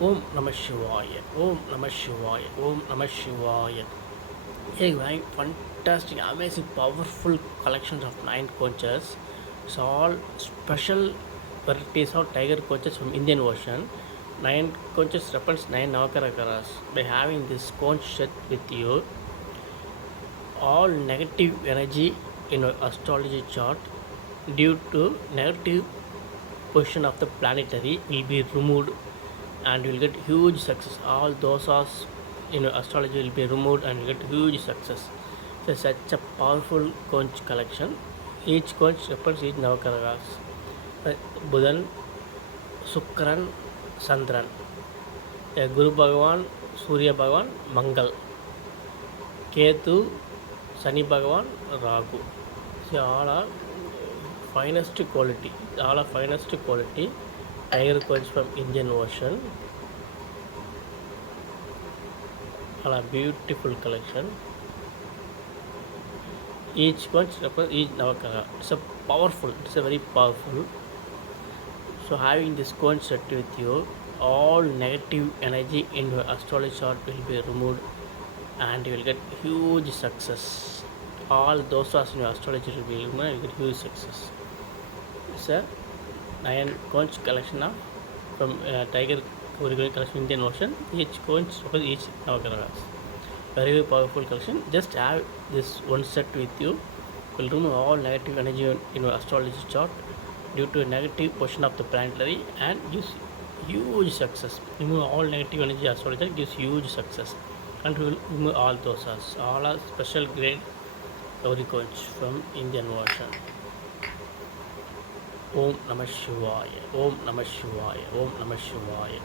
Om Namah Shivaya. Om Namah Shivaya. Om Namah Shivaya. Hey, right, fantastic, amazing, powerful collections of 9 conchs. It's all special varieties of tiger conchs from Indian Ocean. 9 conchs represents 9 navagraha. By having this conch set with you, all negative energy in your astrology chart due to negative position of the planetary will be removed and you will get huge success. All dosas in your astrology will be removed and you will get huge success. So such a powerful conch collection. Each conch represents each navagraha. Budan, Sukran, Sandran, Guru Bhagavan, Surya Bhagavan, Mangal, Ketu, Sani Bhagavan, Ragu. See, all are finest quality. All are finest quality. Tiger conch from Indian Ocean. All are beautiful collection. Each conch represents each navagraha. It's a powerful. It's a very powerful. So having this conch set with you, all negative energy in your astrology chart will be removed and you will get huge success. All dosas in your astrology will be removed and you will get huge success. It's a 9 conch collection of from Tiger Original collection Indian Ocean. Each conch represents each navagraha. Very, very powerful collection. Just have this one set with you. Will remove all negative energy in your astrology chart due to a negative position of the planetary and gives huge success. Remove all negative energy astrology gives huge success and will remove all dosas. All are special grade Gauri conch from Indian Ocean. Om Namah Shivaya. Om Namah Shivaya. Om Namah Shivaya.